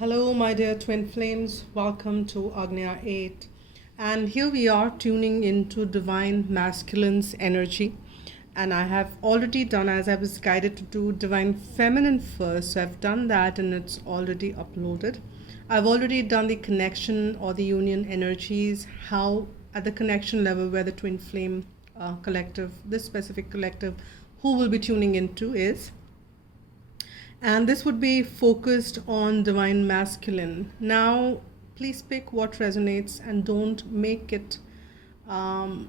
Hello, my dear twin flames. Welcome to Agnya 8. And here we are tuning into divine masculine's energy. And I have already done, as I was guided to do divine feminine first. So I've done that and it's already uploaded. I've already done the connection or the union energies, how at the connection level where the twin flame collective, this specific collective, who will be tuning into is. And this would be focused on divine masculine. Now, please pick what resonates and don't make it, don't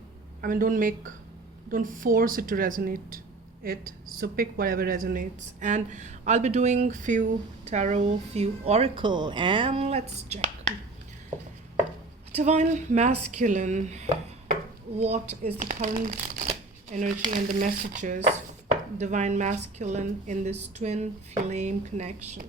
force it to resonate it. So pick whatever resonates. And I'll be doing few tarot, few oracle, and let's check. Divine masculine, what is the current energy and the messages? Divine masculine in this twin flame connection.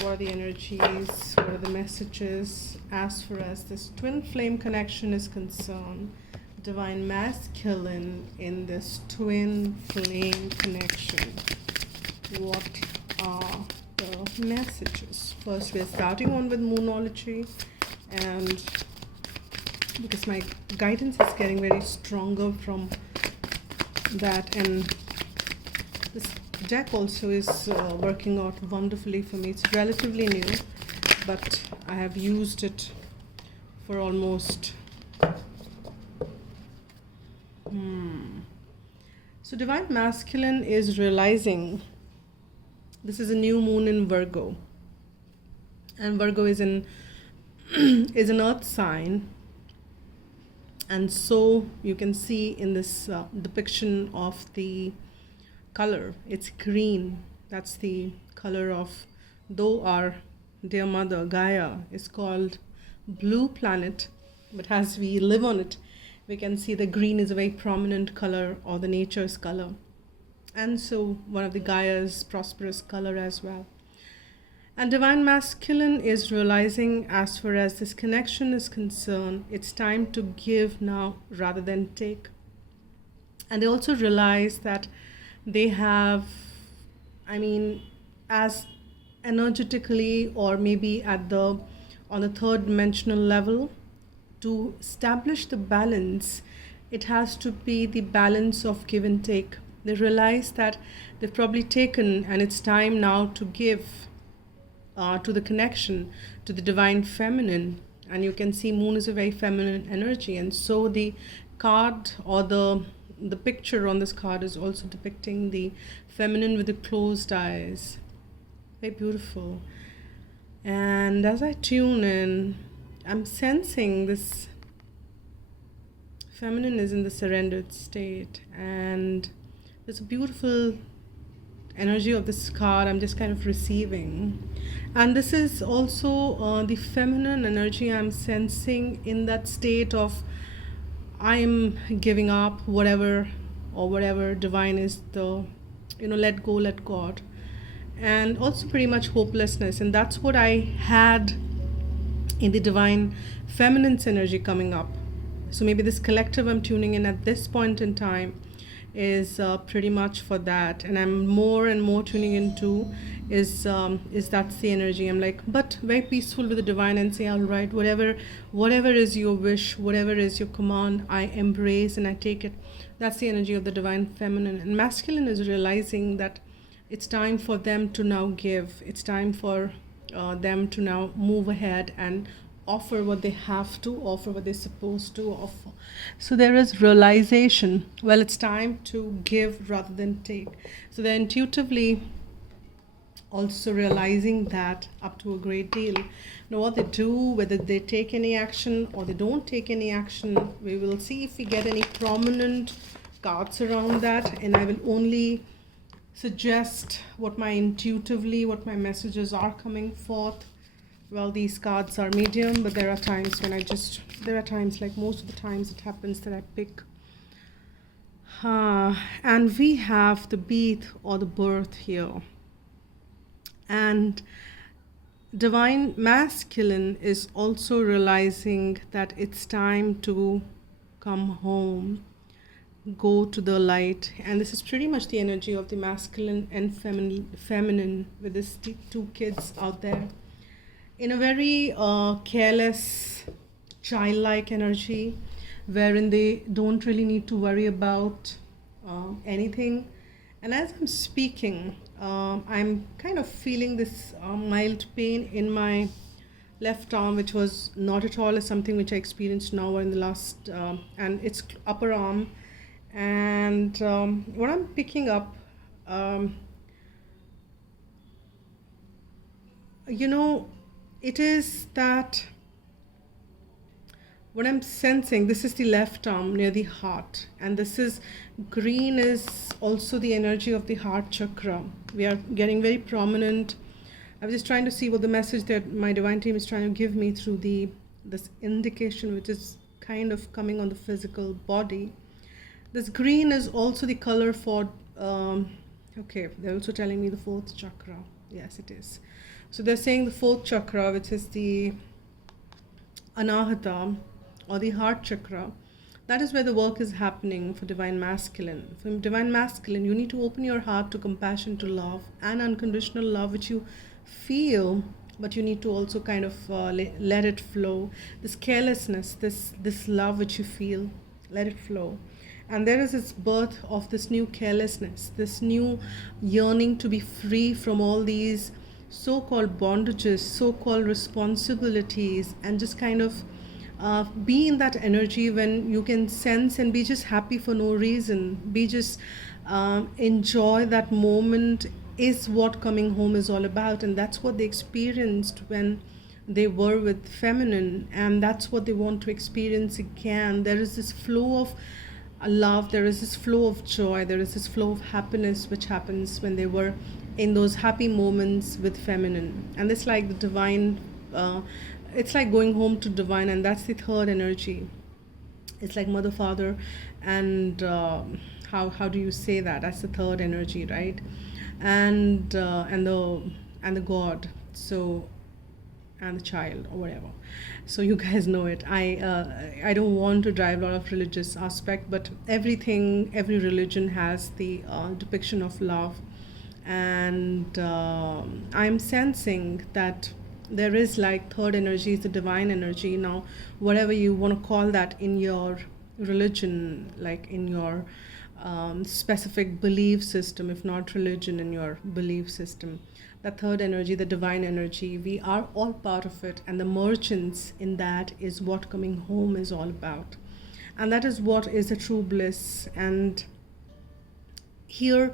What are the energies? What are the messages as far as this twin flame connection is concerned? Divine masculine in this twin flame connection. What are the messages? First, we're starting on with Moonology, and because my guidance is getting very stronger from that, and this deck also is working out wonderfully for me. It's relatively new, but I have used it for almost So divine masculine is realizing this is a new moon in Virgo, and Virgo is an is an earth sign. And so you can see in this depiction of the color, it's green. That's the color of, though our dear mother Gaia is called blue planet, but as we live on it, we can see the green is a very prominent color, or the nature's color. And so one of the Gaia's prosperous color as well. And divine masculine is realizing, as far as this connection is concerned, it's time to give now rather than take. And they also realize that they have, as energetically, or maybe at the on the third dimensional level, to establish the balance, it has to be the balance of give and take. They realize that they've probably taken, and it's time now to give. To the connection to the divine feminine. And you can see moon is a very feminine energy, and so the card, or the picture on this card, is also depicting the feminine with the closed eyes. Very beautiful. And as I tune in, I'm sensing this feminine is in the surrendered state, and there's a beautiful energy of this card I'm just kind of receiving. And this is also the feminine energy I'm sensing in that state of I'm giving up whatever divine is, the let go, let God, and also pretty much hopelessness. And that's what I had in the divine feminine's energy coming up. So maybe this collective I'm tuning in at this point in time is pretty much for that, and I'm more and more tuning into is that's the energy. I'm like, but very peaceful with the divine, and say, all right, whatever is your wish, whatever is your command, I embrace and I take it. That's the energy of the divine feminine. And masculine is realizing that it's time for them to now give. It's time for them to now move ahead and offer what they have to offer, what they're supposed to offer. So there is realization, well, it's time to give rather than take. So they're intuitively also realizing that up to a great deal. Now what they do, whether they take any action or they don't take any action, we will see if we get any prominent cards around that, and I will only suggest what my messages are coming forth. Well, these cards are medium, but there are times, like most of the times it happens that I pick. And we have the birth or the birth here. And divine masculine is also realizing that it's time to come home. go to the light. And this is pretty much the energy of the masculine and feminine with these two kids out there in a very careless, childlike energy, wherein they don't really need to worry about anything. And as I'm speaking, I'm kind of feeling this mild pain in my left arm, which was not at all something which I experienced now or in the last, and it's upper arm. And what I'm picking up, it is that what I'm sensing, this is the left arm near the heart, and this is green is also the energy of the heart chakra. We are getting very prominent. I was just trying to see what the message that my divine team is trying to give me through this indication, which is kind of coming on the physical body. This green is also the color for okay, they're also telling me the fourth chakra. Yes, it is. So they're saying the fourth chakra, which is the anahata or the heart chakra, that is where the work is happening for divine masculine. For divine masculine, you need to open your heart to compassion, to love, and unconditional love, which you feel, but you need to also kind of let it flow. This carelessness, this love which you feel, let it flow. And there is this birth of this new carelessness, this new yearning to be free from all these so-called bondages, so-called responsibilities, and just kind of be in that energy when you can sense and be just happy for no reason. Be just enjoy that moment is what coming home is all about. And that's what they experienced when they were with feminine, and that's what they want to experience again. There is this flow of love, there is this flow of joy, there is this flow of happiness which happens when they were in those happy moments with feminine. And it's like the divine, it's like going home to divine, and that's the third energy. It's like mother, father, and how do you say that? That's the third energy, right? And the God, so, and the child or whatever. So you guys know it. I don't want to drive a lot of religious aspect, but every religion has the depiction of love. And I'm sensing that there is like third energy is the divine energy. Now, whatever you want to call that in your religion, like in your specific belief system, if not religion, in your belief system, the third energy, the divine energy, we are all part of it, and the merchants in that is what coming home is all about. And that is what is the true bliss. And here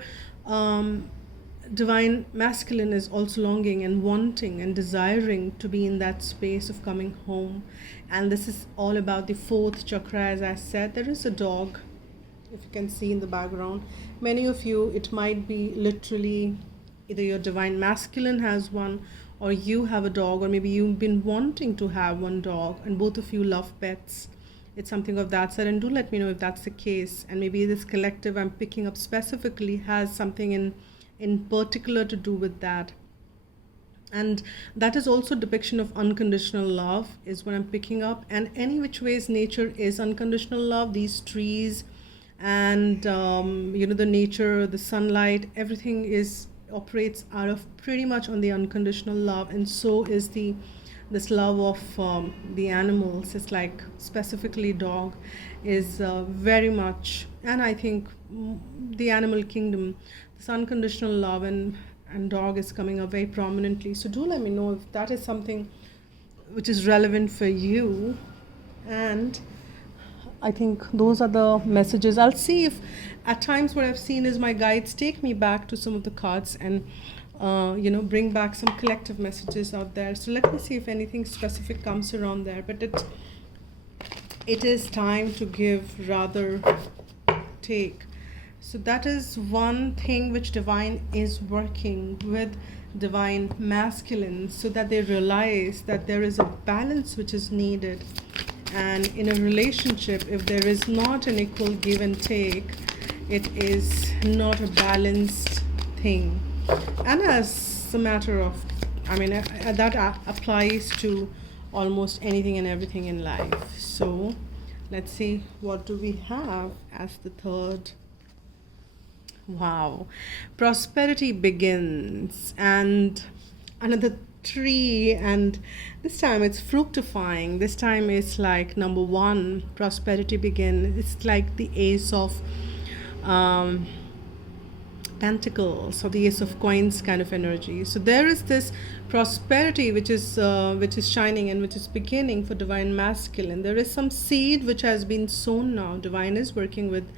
divine masculine is also longing and wanting and desiring to be in that space of coming home. And this is all about the fourth chakra. As I said, there is a dog, if you can see in the background. Many of you, it might be literally either your divine masculine has one, or you have a dog, or maybe you've been wanting to have one dog and both of you love pets. It's something of that sort. And do let me know if that's the case, and maybe this collective I'm picking up specifically has something in particular to do with that. And that is also depiction of unconditional love is what I'm picking up. And any which ways nature is unconditional love. These trees and the nature, the sunlight, everything operates out of pretty much on the unconditional love. And so is this love of the animals. It's like specifically dog is very much, and I think the animal kingdom, this unconditional love and dog is coming up very prominently. So do let me know if that is something which is relevant for you. And I think those are the messages. I'll see if at times what I've seen is my guides take me back to some of the cards and bring back some collective messages out there. So let me see if anything specific comes around there. But it is time to give rather take. So that is one thing which divine is working with divine masculine, so that they realize that there is a balance which is needed. And in a relationship, if there is not an equal give and take, it is not a balanced thing. And as a matter of, that applies to almost anything and everything in life. So Let's see, what do we have as the third? Wow, prosperity begins, and another tree, and this time it's fructifying. This time it's like number one, prosperity begin. It's like the ace of um, Pentacles or the ace of coins kind of energy. So there is this prosperity which is shining and which is beginning for divine masculine. There is some seed which has been sown now. Divine is working with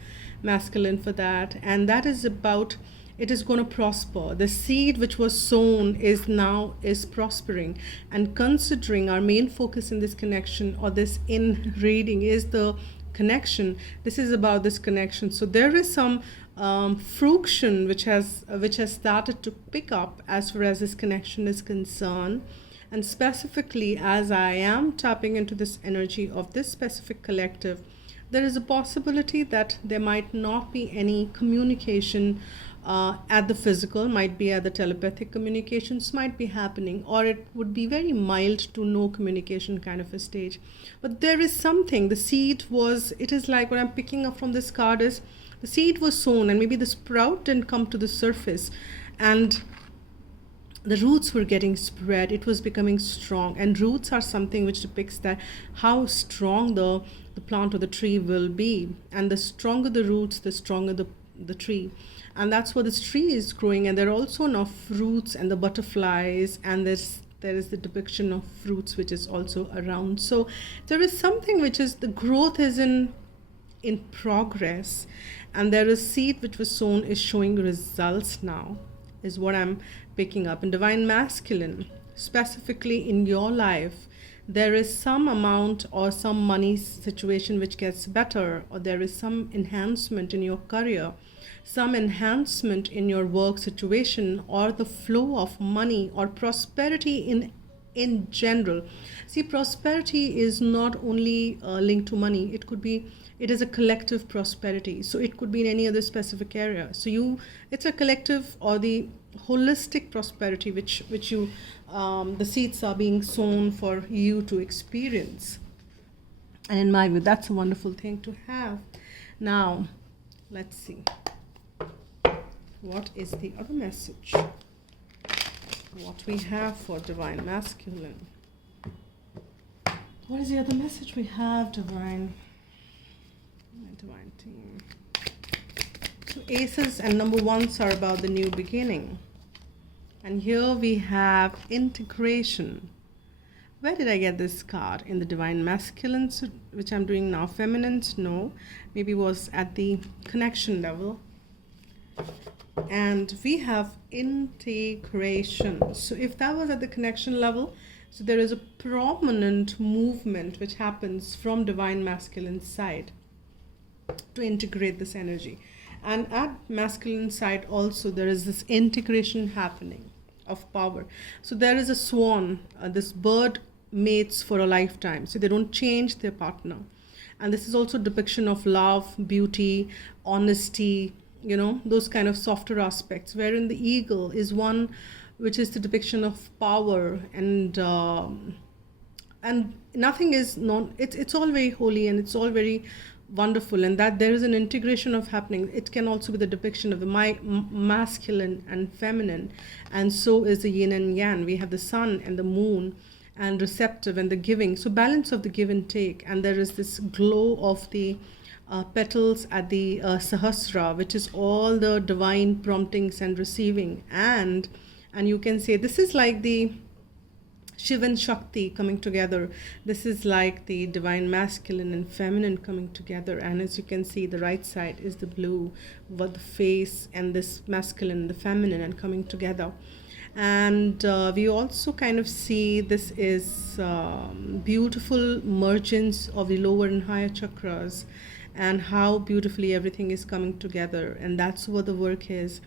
masculine for that, and that is about, it is going to prosper. The seed which was sown is prospering. And considering our main focus in this connection, or this in reading, is the connection, this is about this connection. So there is some fruition which has started to pick up as far as this connection is concerned. And specifically, as I am tapping into this energy of this specific collective, there is a possibility that there might not be any communication at the physical, might be at the telepathic communications might be happening, or it would be very mild to no communication kind of a stage. But there is something, the seed was, it is like what I'm picking up from this card is, the seed was sown and maybe the sprout didn't come to the surface, and the roots were getting spread. It was becoming strong, and roots are something which depicts that how strong the plant or the tree will be, and the stronger the roots, the stronger the tree. And that's what this tree is growing. And there are also enough fruits and the butterflies, and there is the depiction of fruits which is also around. So there is something which is, the growth is in progress, and there is seed which was sown is showing results now, is what I'm picking up. In divine masculine, specifically in your life, there is some amount or some money situation which gets better, or there is some enhancement in your career, some enhancement in your work situation, or the flow of money or prosperity in general. See, prosperity is not only linked to money. It is a collective prosperity. So it could be in any other specific area. So it's a collective or the holistic prosperity which you the seeds are being sown for you to experience. And in my view, that's a wonderful thing to have. Now, let's see. What is the other message? What we have for divine masculine? What is the other message we have, divine team? So aces and number ones are about the new beginning. And here we have integration. Where did I get this card? In the divine masculine, which I'm doing now. Feminines, no. Maybe it was at the connection level. And we have integration. So if that was at the connection level, so there is a prominent movement which happens from divine masculine side to integrate this energy. And at masculine side also, there is this integration happening of power. So there is a swan, this bird mates for a lifetime, so they don't change their partner. And this is also depiction of love, beauty, honesty, those kind of softer aspects, wherein the eagle is one which is the depiction of power, and nothing is it's all very holy, and it's all very wonderful, and that there is an integration of happening. It can also be the depiction of the masculine and feminine, and so is the yin and yang. We have the sun and the moon, and receptive and the giving, so balance of the give and take. And there is this glow of the petals at the Sahasra, which is all the divine promptings and receiving, and you can say this is like the Shiv and Shakti coming together. This is like the divine masculine and feminine coming together. And as you can see, the right side is the blue, with the face and this masculine, the feminine, and coming together. And we also kind of see this is beautiful mergence of the lower and higher chakras, and how beautifully everything is coming together. And that's what the work is.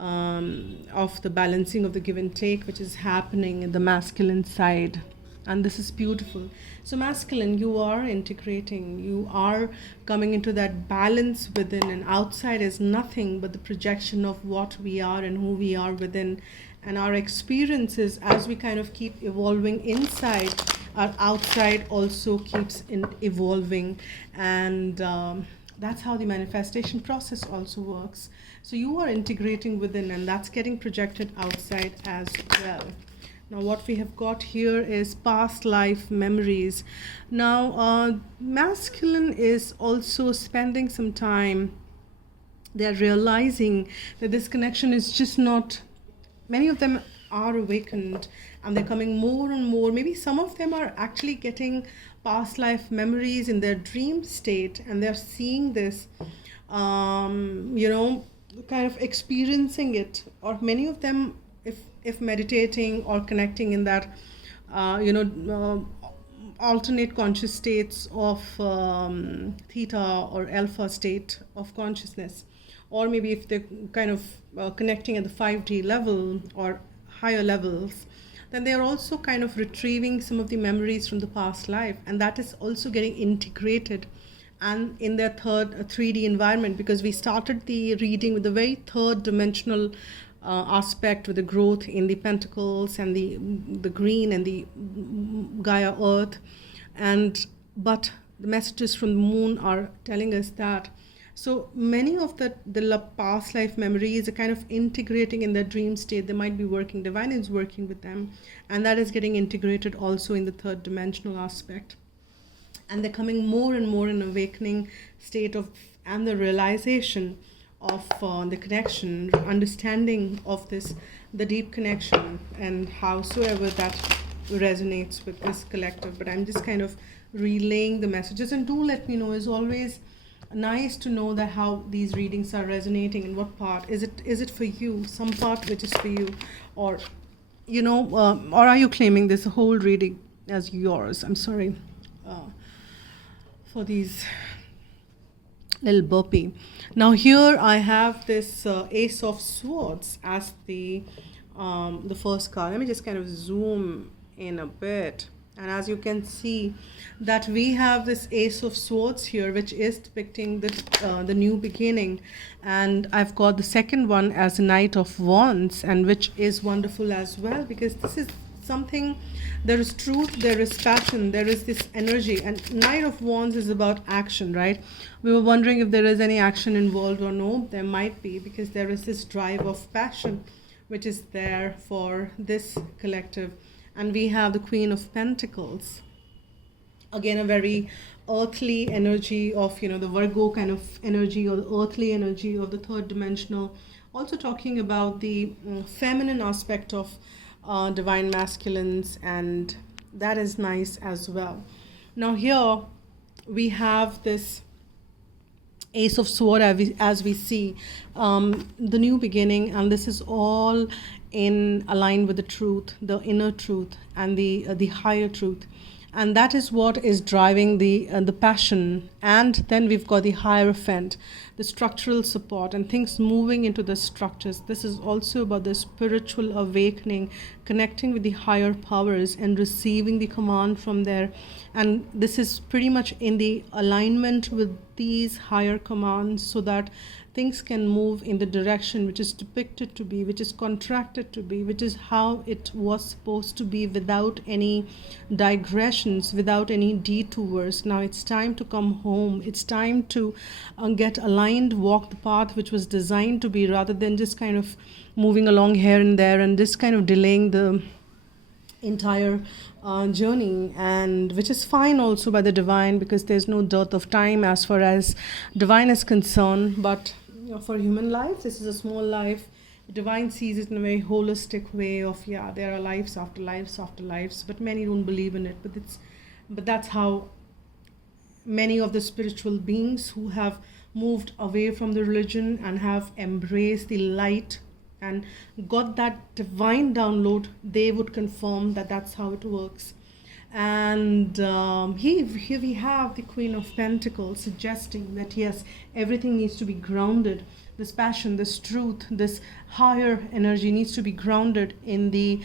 Of the balancing of the give and take, which is happening in the masculine side. And this is beautiful. So masculine, you are integrating, you are coming into that balance within, and outside is nothing but the projection of what we are and who we are within. And our experiences, as we kind of keep evolving inside, our outside also keeps evolving, and that's how the manifestation process also works. So you are integrating within, and that's getting projected outside as well. Now what we have got here is past life memories. Now masculine is also spending some time. They're realizing that this connection is just not, many of them are awakened, and they're coming more and more. Maybe some of them are actually getting past life memories in their dream state, and they're seeing this, kind of experiencing it. Or many of them, if meditating or connecting in that alternate conscious states of theta or alpha state of consciousness, or maybe if they're kind of connecting at the 5D level or higher levels, then they are also kind of retrieving some of the memories from the past life, and that is also getting integrated and in their third 3D environment, because we started the reading with a very third dimensional aspect, with the growth in the Pentacles and the green and the Gaia Earth, but the messages from the moon are telling us that so many of the past life memories are kind of integrating in their dream state. They might be working, divine is working with them, and that is getting integrated also in the third dimensional aspect, and they're coming more and more in awakening state of, and the realization of the connection, understanding of this, the deep connection, and howsoever that resonates with this collective. But I'm just kind of relaying the messages, and do let me know. Is always nice to know that how these readings are resonating, and what part is it for you, some part which is for you, or or are you claiming this whole reading as yours? I'm sorry for these little burpee. Now here I have this Ace of Swords as the first card. Let me just kind of zoom in a bit, and as you can see that we have this Ace of Swords here, which is depicting the new beginning, and I've got the second one as Knight of Wands, and which is wonderful as well, because this is something, there is truth, there is passion, there is this energy, and Knight of Wands is about action, right? We were wondering if there is any action involved or no. There might be, because there is this drive of passion which is there for this collective. And we have the Queen of Pentacles, again a very earthly energy of the Virgo kind of energy, or the earthly energy of the third dimensional, also talking about the feminine aspect of divine masculines, and that is nice as well. Now here we have this Ace of Sword, as we see the new beginning, and this is all in align with the truth, the inner truth, and the higher truth, and that is what is driving the passion. And then we've got the Hierophant, the structural support, and things moving into the structures. This is also about the spiritual awakening, connecting with the higher powers and receiving the command from there. And this is pretty much in the alignment with these higher commands, so that things can move in the direction which is depicted to be, which is contracted to be, which is how it was supposed to be, without any digressions, without any detours. Now it's time to come home. It's time to get aligned, walk the path which was designed to be, rather than just kind of moving along here and there and just kind of delaying the entire journey, and which is fine also by the divine, because there's no dearth of time as far as divine is concerned. But for human life, this is a small life. The divine sees it in a very holistic way of, there are lives after lives after lives, but many don't believe in it. But that's how many of the spiritual beings who have moved away from the religion and have embraced the light and got that divine download, they would confirm that that's how it works. And here we have the Queen of Pentacles, suggesting that yes, everything needs to be grounded. This passion, this truth, this higher energy needs to be grounded in the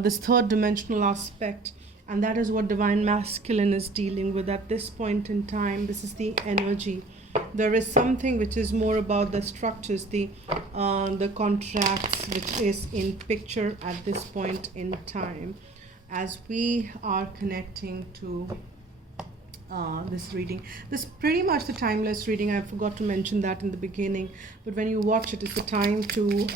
this third dimensional aspect, and that is what divine masculine is dealing with at this point in time. This is the energy. There is something which is more about the structures, the contracts, which is in picture at this point in time. as we are connecting to this reading. This is pretty much the timeless reading. I forgot to mention that in the beginning, but when you watch it, it's the time to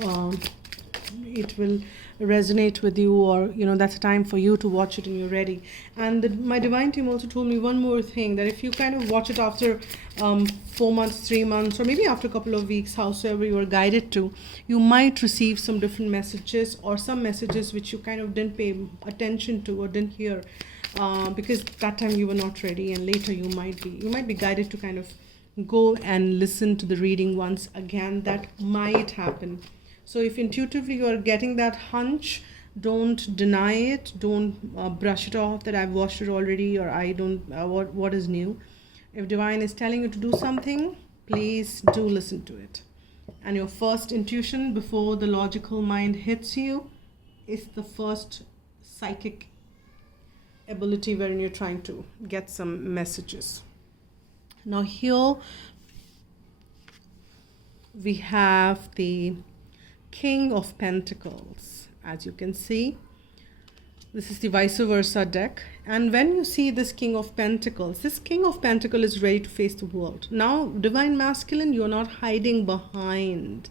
it will resonate with you, or that's a time for you to watch it and you're ready. And my divine team also told me one more thing, that if you kind of watch it after 4 months, 3 months, or maybe after a couple of weeks, howsoever you are guided to, you might receive some different messages, or some messages which you kind of didn't pay attention to or didn't hear, because that time you were not ready, and later you might be guided to kind of go and listen to the reading once again. That might happen. So if intuitively you are getting that hunch, don't deny it. Don't brush it off that I've watched it already, or I don't, what is new. If divine is telling you to do something, please do listen to it. And your first intuition before the logical mind hits you is the first psychic ability wherein you're trying to get some messages. Now here we have the King of Pentacles. As you can see, this is the vice versa deck. And when you see this King of Pentacles, this King of Pentacles is ready to face the world. Now, divine masculine, you're not hiding behind.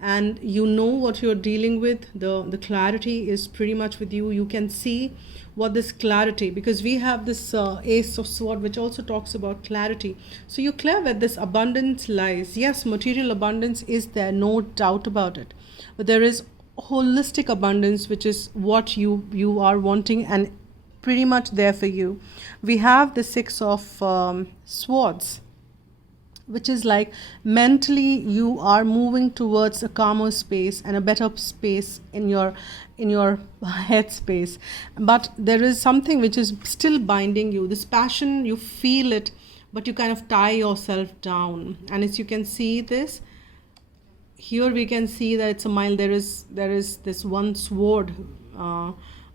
And you know what you're dealing with. The clarity is pretty much with you. You can see what this clarity, because we have this Ace of Sword, which also talks about clarity. So you're clear where this abundance lies. Yes, material abundance is there, no doubt about it. But there is holistic abundance, which is what you are wanting and pretty much there for you. We have the Six of Swords, which is like mentally you are moving towards a calmer space and a better space in your head space. But there is something which is still binding you. This passion, you feel it, but you kind of tie yourself down. And as you can see this, here we can see that it's a mile. There is this one sword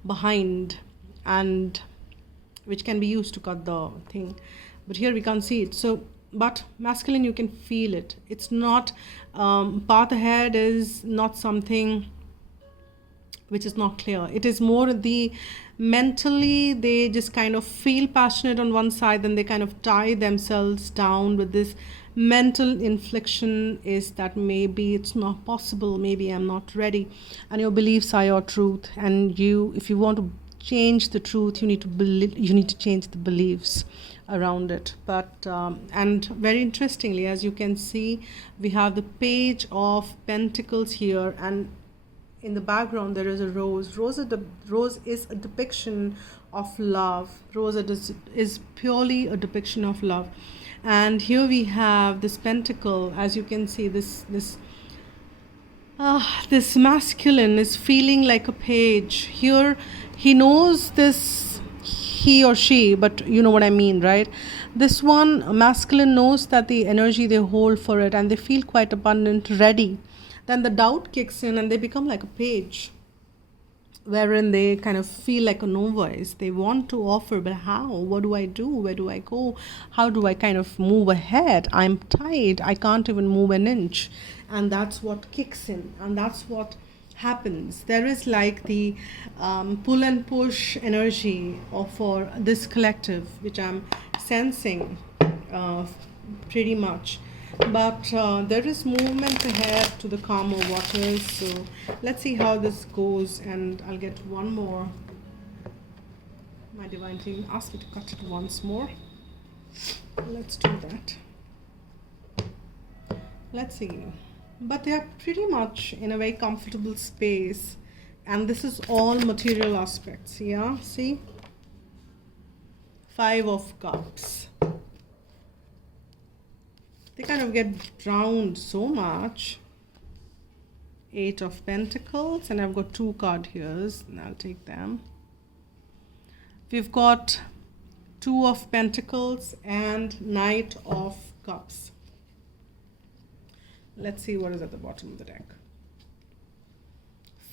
behind, and which can be used to cut the thing. But here we can't see it. So but masculine, you can feel it. It's not path ahead is not something which is not clear. It is more the mentally they just kind of feel passionate on one side, then they kind of tie themselves down with this mental infliction, is that maybe it's not possible, maybe I'm not ready. And your beliefs are your truth, and if you want to change the truth, you need to change the beliefs around it. But and very interestingly, as you can see, we have the Page of Pentacles here, and in the background there is a rose. Rose is a depiction of love. Rose is purely a depiction of love. And here we have this pentacle. As you can see, this masculine is feeling like a page. Here he knows this, he or she, but you know what I mean, right? This one masculine knows that the energy they hold for it, and they feel quite abundant, ready. Then the doubt kicks in and they become like a page, wherein they kind of feel like a novice. They want to offer, but how? What do I do? Where do I go? How do I kind of move ahead? I'm tied. I can't even move an inch. And that's what kicks in, and that's what happens. There is like the pull and push energy for this collective, which I'm sensing pretty much. But there is movement ahead to the calmer waters. So let's see how this goes, and I'll get one more. My divine team asked me to cut it once more. Let's do that. Let's see. But they are pretty much in a very comfortable space, and this is all material aspects. Yeah, see? Five of Cups. They kind of get drowned so much. Eight of Pentacles, and I've got two card here, and I'll take them. We've got Two of Pentacles and Knight of Cups. Let's see what is at the bottom of the deck.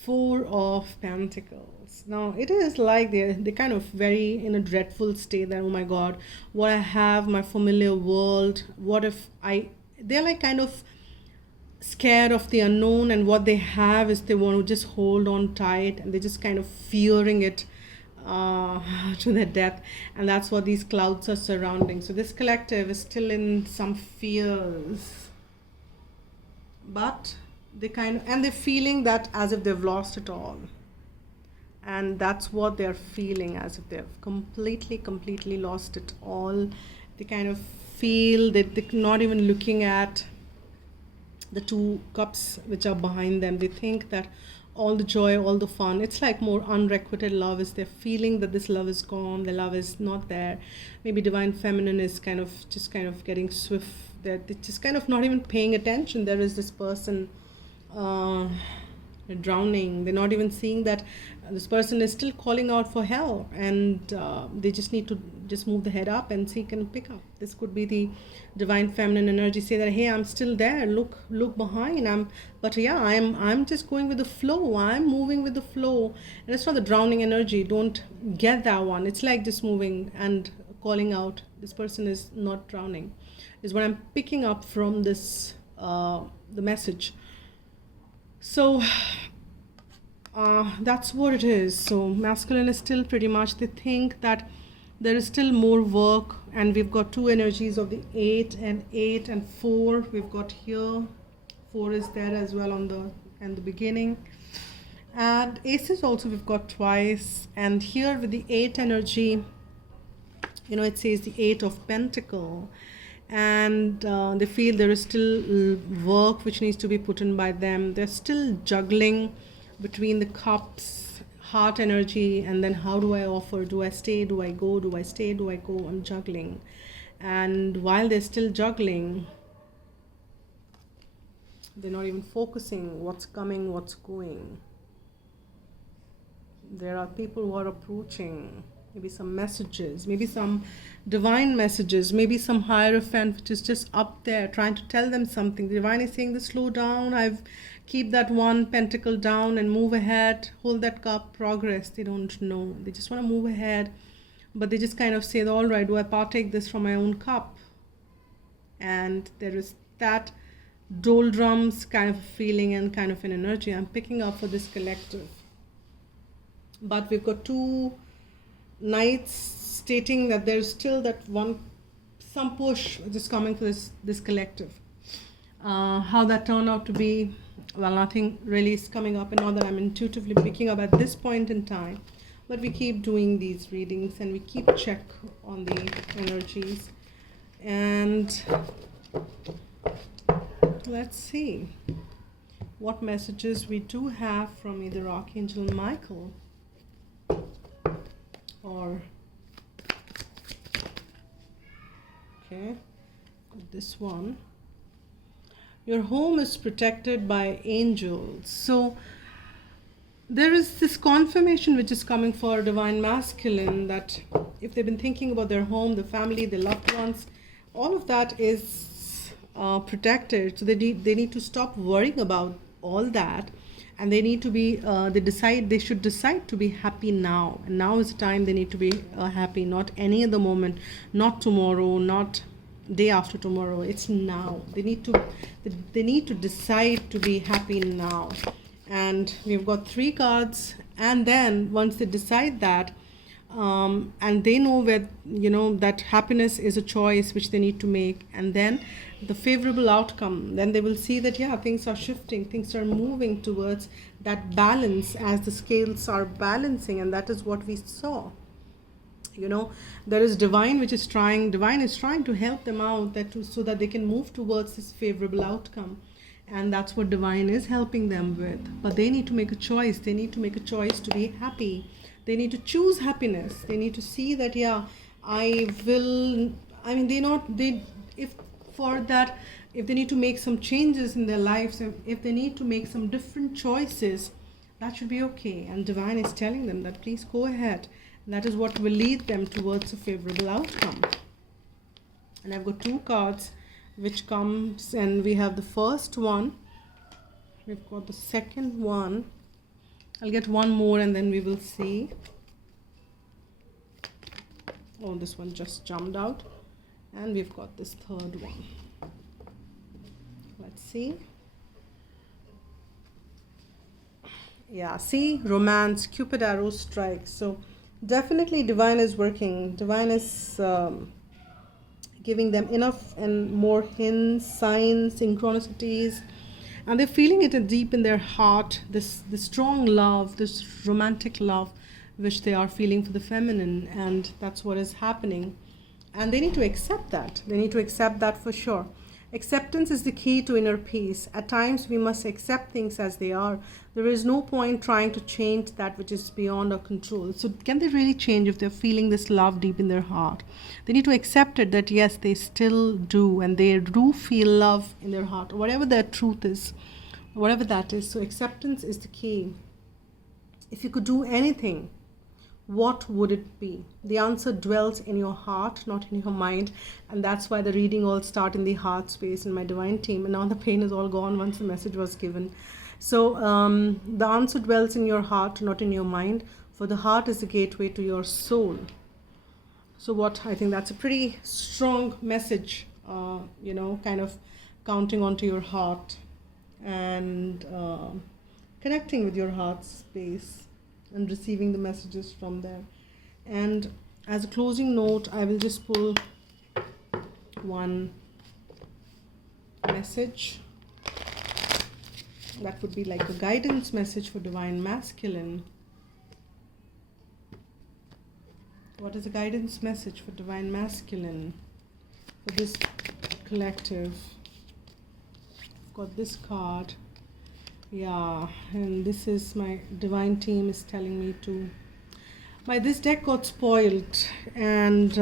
Four of Pentacles. Now it is like they're kind of very in a dreadful state that, oh my God, what I have, my familiar world, what if they're like kind of scared of the unknown, and what they have is they want to just hold on tight, and they're just kind of fearing it to their death, and that's what these clouds are surrounding. So this collective is still in some fears, but and they're feeling that as if they've lost it all, and that's what they're feeling, as if they've completely lost it all. They kind of feel that they're not even looking at the two cups which are behind them. They think that all the joy, all the fun, it's like more unrequited love, is they're feeling that this love is gone, the love is not there. Maybe divine feminine is kind of getting swift, that they're just kind of not even paying attention. There is this person drowning. They're not even seeing that this person is still calling out for help, and they just need to just move the head up and seek and pick up. This could be the divine feminine energy. Say that, hey, I'm still there, look behind. I'm just going with the flow, I'm moving with the flow. And it's not the drowning energy, don't get that one. It's like just moving and calling out. This person is not drowning, is what I'm picking up from this the message. So that's what it is. So masculine is still pretty much, they think that there is still more work, and we've got two energies of the 8 and 4. We've got here 4 is there as well on the beginning, and aces also we've got twice. And here with the 8 energy, it says the 8 of Pentacle, and they feel there is still work which needs to be put in by them. They're still juggling between the cups, heart energy, and then how do I offer? Do I stay? Do I go? Do I stay? Do I go? I'm juggling. And while they're still juggling, they're not even focusing what's coming, what's going. There are people who are approaching, maybe some messages, maybe some divine messages, maybe some hierophant which is just up there trying to tell them something. The divine is saying, slow down, keep that one pentacle down and move ahead, hold that cup, progress. They don't know, they just want to move ahead, but they just kind of say, all right, do I partake this from my own cup? And there is that doldrums kind of feeling and kind of an energy I'm picking up for this collective. But we've got two knights stating that there's still that some push which is coming for this collective. How that turned out to be, well, nothing really is coming up, and not that I'm intuitively picking up at this point in time, but we keep doing these readings and we keep check on the energies. And let's see what messages we do have from either Archangel Michael or this one. Your home is protected by angels. So there is this confirmation which is coming for divine masculine, that if they've been thinking about their home, the family, their loved ones, all of that is protected. So they need to stop worrying about all that, and they need to be they should decide to be happy now. And now is the time they need to be happy, not any other moment, not tomorrow, not day after tomorrow. It's now. They need to decide to be happy now. And we've got 3 cards, and then once they decide that, and they know that happiness is a choice which they need to make, and then the favorable outcome, then they will see that things are shifting, things are moving towards that balance as the scales are balancing. And that is what we saw. There is divine is trying to help them out, so that they can move towards this favorable outcome. And that's what divine is helping them with. But they need to make a choice. They need to make a choice to be happy. They need to choose happiness. They need to see that, if they need to make some changes in their lives, if they need to make some different choices, that should be okay. And divine is telling them that please go ahead. And that is what will lead them towards a favorable outcome. And I've got 2 cards which comes, and we have the first one, we've got the second one. I'll get one more and then we will see. Oh, this one just jumped out. And we've got this third one. Let's see. Yeah, see, romance, Cupid arrow strikes. So Definitely divine is working. Divine is giving them enough and more hints, signs, synchronicities, and they're feeling it deep in their heart, this strong love, this romantic love which they are feeling for the feminine, and that's what is happening. And they need to accept that. They need to accept that for sure. Acceptance is the key to inner peace. At times we must accept things as they are. There is no point trying to change that which is beyond our control. So can they really change if they're feeling this love deep in their heart? They need to accept it, that yes, they still do, and they do feel love in their heart, whatever their truth is, whatever that is. So acceptance is the key. If you could do anything, what would it be? The answer dwells in your heart, not in your mind. And that's why the reading all start in the heart space in my divine team. And now the pain is all gone once the message was given. So the answer dwells in your heart, not in your mind. For the heart is the gateway to your soul. So what, I think that's a pretty strong message, kind of counting onto your heart and connecting with your heart space and receiving the messages from there. And as a closing note, I will just pull one message that would be like a guidance message for divine masculine. What is a guidance message for divine masculine for this collective? I've got this card. Yeah, and this is my divine team is telling me to. This deck got spoiled, and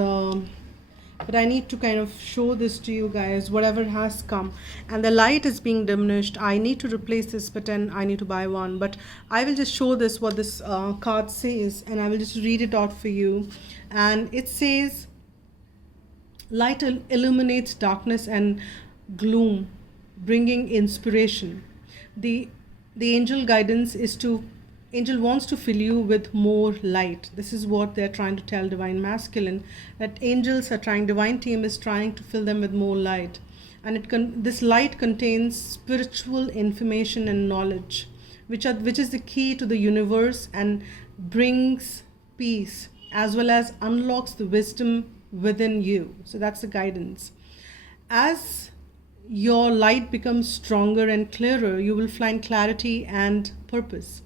but I need to kind of show this to you guys, whatever has come, and the light is being diminished. I need to replace this button. I need to buy one, but I will just show this what this card says, and I will just read it out for you. And it says, light illuminates darkness and gloom, bringing inspiration. The angel guidance is angel wants to fill you with more light. This is what they're trying to tell divine masculine, that angels are trying, divine team is trying to fill them with more light. And this light contains spiritual information and knowledge, which is the key to the universe and brings peace, as well as unlocks the wisdom within you. So that's the guidance. As your light becomes stronger and clearer, you will find clarity and purpose.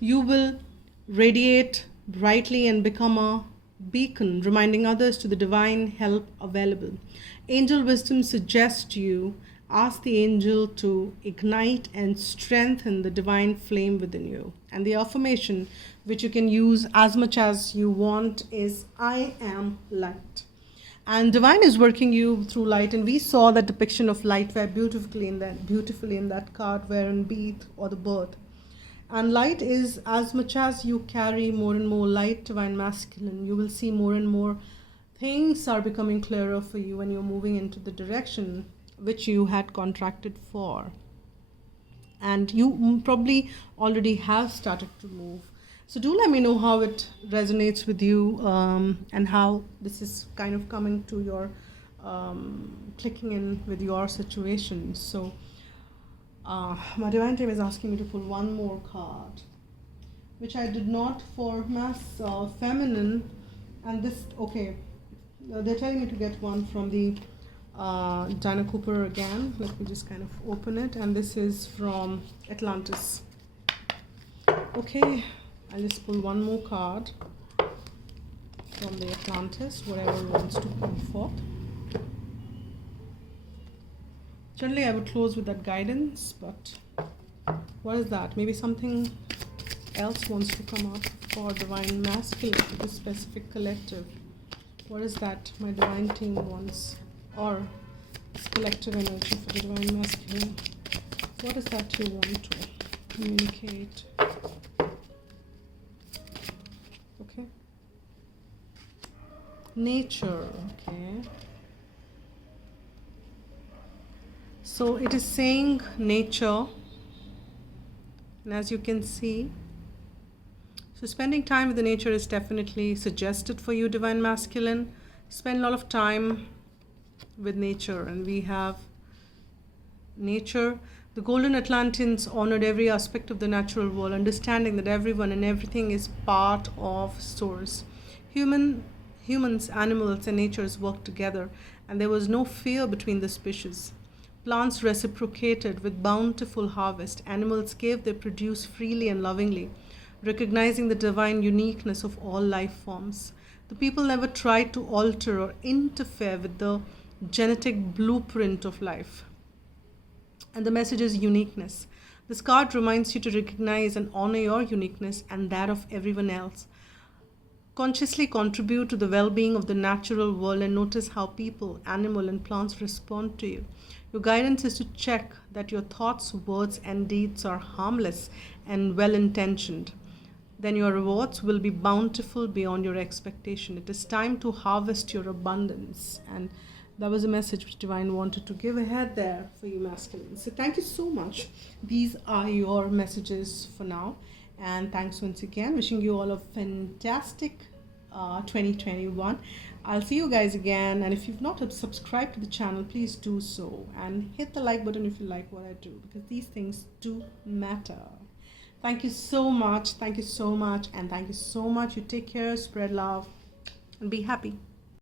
You will radiate brightly and become a beacon, reminding others to the divine help available. Angel wisdom suggests you ask the angel to ignite and strengthen the divine flame within you. And the affirmation, which you can use as much as you want, is I am light. And divine is working you through light, and we saw that depiction of light very beautifully in that card, wherein Beat or the birth. And light is, as much as you carry more and more light, divine masculine, you will see more and more things are becoming clearer for you when you're moving into the direction which you had contracted for. And you probably already have started to move. So do let me know how it resonates with you, and how this is kind of coming to your, clicking in with your situation. So my divine team is asking me to pull one more card, which I did not for mass feminine. And this, okay, they're telling me to get one from the Dinah Cooper again. Let me just kind of open it. And this is from Atlantis. Okay. I'll just pull one more card from the Atlantis, whatever wants to come forth. Generally, I would close with that guidance, but what is that? Maybe something else wants to come up for divine masculine, for this specific collective. What is that my divine team wants, or this collective energy for the divine masculine? What is that you want to communicate? Okay. Nature, okay. So it is saying nature, and as you can see, so spending time with the nature is definitely suggested for you, divine masculine. Spend a lot of time with nature, and we have nature, The golden Atlanteans honored every aspect of the natural world, understanding that everyone and everything is part of source. Humans, animals, and natures worked together, and there was no fear between the species. Plants reciprocated with bountiful harvest. Animals gave their produce freely and lovingly, recognizing the divine uniqueness of all life forms. The people never tried to alter or interfere with the genetic blueprint of life. And the message is uniqueness. This card reminds you to recognize and honor your uniqueness and that of everyone else. Consciously contribute to the well being of the natural world and notice how people, animal, and plants respond to you. Your guidance is to check that your thoughts, words, and deeds are harmless and well intentioned. Then your rewards will be bountiful beyond your expectation. It is time to harvest your abundance. And that was a message which Divine wanted to give ahead there for you masculines. So thank you so much. These are your messages for now. And thanks once again. Wishing you all a fantastic 2021. I'll see you guys again. And if you've not subscribed to the channel, please do so. And hit the like button if you like what I do, because these things do matter. Thank you so much. Thank you so much. And thank you so much. You take care, spread love, and be happy.